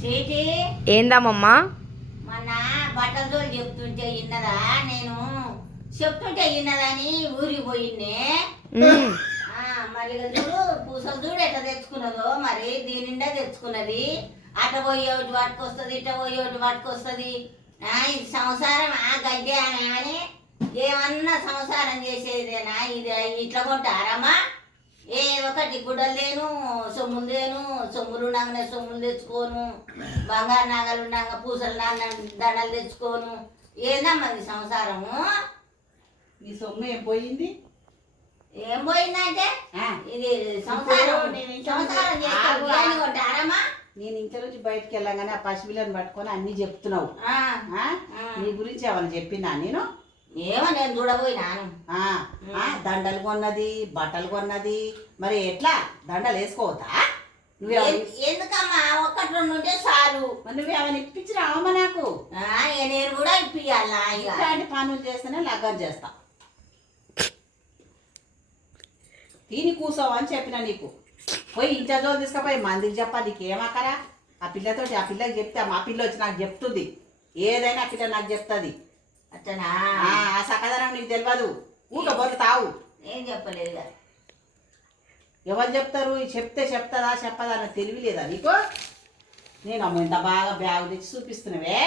చేతి ఏందమ్మమ్మా? మొన్న బట్టలతో చెప్తుంటే ఇన్నదా, నేను చెప్తుంటే ఇన్నదని ఊరికి పోయిండే. మరి ఇక చూడు పూసలు చూడు ఎట్లా తెచ్చుకున్నదో, మరి దీని నిండా తెచ్చుకున్నది. అట్ట పోయే ఒకటి పట్టుకొస్తుంది, ఇట్ట పోయే ఒకటి పట్టుకొస్తుంది. ఇది సంసారం గడ్డి అని ఏమన్నా సంసారం చేసేదేనా? ఇది ఇట్లా కొంటారమ్మా? ఏదో ఒకటి గుడ్డలు లేను, సొమ్ములు లేను, సొమ్ములు ఉండగానే సొమ్ములు తెచ్చుకోను, బంగారు నగలు ఉండగా పూసలు దండలు తెచ్చుకోను. ఏందమ్మా ఇది సంసారము? ఈ సొమ్ము ఏం పోయింది? ఏం పోయిందంటే ఇది సంసారం. సంసారం చేస్తాను కొంటారమ్మా? నేను ఇంట్లో నుంచి బయటకు వెళ్ళగానే ఆ పసిపిల్లని పట్టుకొని అన్ని చెప్తున్నావు. నీ గురించి ఏమన్నా చెప్పిందా నేను? ఏమో నేను చూడబోయినాను. దండలు కొన్నది, బట్టలు కొన్నది. మరి ఎట్లా దండలు వేసుకోవద్దా? ఎందుకమ్మా? ఒక్కటి రెండు ఉంటే చాలు. నువ్వేమైనా ఇప్పించినావమ్మా నాకు? నేను కూడా ఇప్పియాలా? ఇట్లాంటి పనులు చేస్తేనే లగ్గం చేస్తా. తిని కూర్చోవని చెప్పిన నీకు. పోయి ఇంట్లో తీసుకుపోయి మందికి చెప్పా. నీకేమక్కరా? ఆ పిల్లతోటి ఆ పిల్లకి చెప్తే మా పిల్ల వచ్చి నాకు చెప్తుంది. ఏదైనా ఆ పిల్ల నాకు చెప్తుంది. అట్టనా? ఆ సకదనం నీకు తెలియదు. ఊక బొరుతావు. ఏం చెప్పలేదు. ఎవరు చెప్తారు? చెప్తే చెప్తుందా చెప్పదా నాకు తెలివి లేదా నీకు? నేను అమ్మ ఇంత బాగా బ్యాగ్ తెచ్చి చూపిస్తున్నావే.